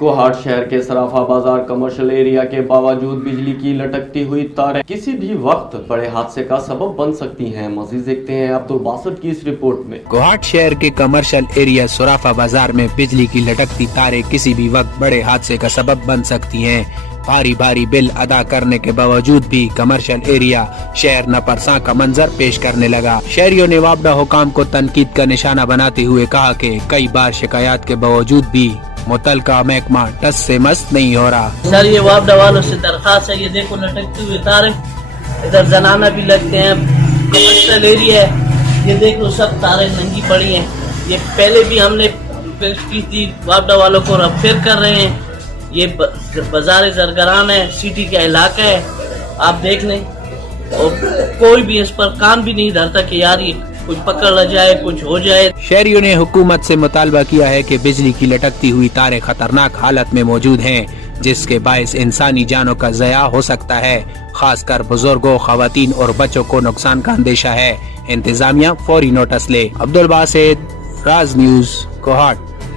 कोहाट शहर के सराफा बाजार कमर्शियल एरिया के बावजूद बिजली की लटकती हुई तारें किसी भी वक्त बड़े हादसे का सबब बन सकती हैं। मजीद देखते हैं अब्दुल बासित की इस रिपोर्ट में। कोहाट शहर के कमर्शियल एरिया सराफा बाजार में बिजली की लटकती तारें किसी भी वक्त बड़े हादसे का सबब बन सकती हैं। भारी भारी बिल अदा करने के बावजूद भी कमर्शियल एरिया शहर नपरसा का मंजर पेश करने लगा। शहरियों ने वापडा हुकाम को तनकीद का निशाना बनाते हुए कहा कि कई बार शिकायत के बावजूद भी मुतलका महकमा टस से मस नहीं हो रहा। सर ये वापडा वालों से दरखास्त है, ये देखो लटकते हुए तारे, इधर जनाना भी लगते हैं, कमर्शियल एरिया है, ये देखो सब तारे नंगी पड़ी हैं। ये पहले भी हमने की थी वापडा वालों को, अब फिर कर रहे हैं। ये बाजार जरगरान है, सिटी का इलाका है, आप देख लें, और कोई भी इस पर कान भी नहीं धरता कि यार ये कुछ पकड़ ल जाए, कुछ हो जाए। शहरियों ने हुकूमत से मुतालबा किया है कि बिजली की लटकती हुई तारें खतरनाक हालत में मौजूद हैं, जिसके बायस इंसानी जानों का ज़या हो सकता है। खासकर बुजुर्गों, खवातीन और बच्चों को नुकसान का अंदेशा है। इंतजामिया फौरी नोटिस ले। अब्दुल बासित, राज न्यूज़, कोहाट।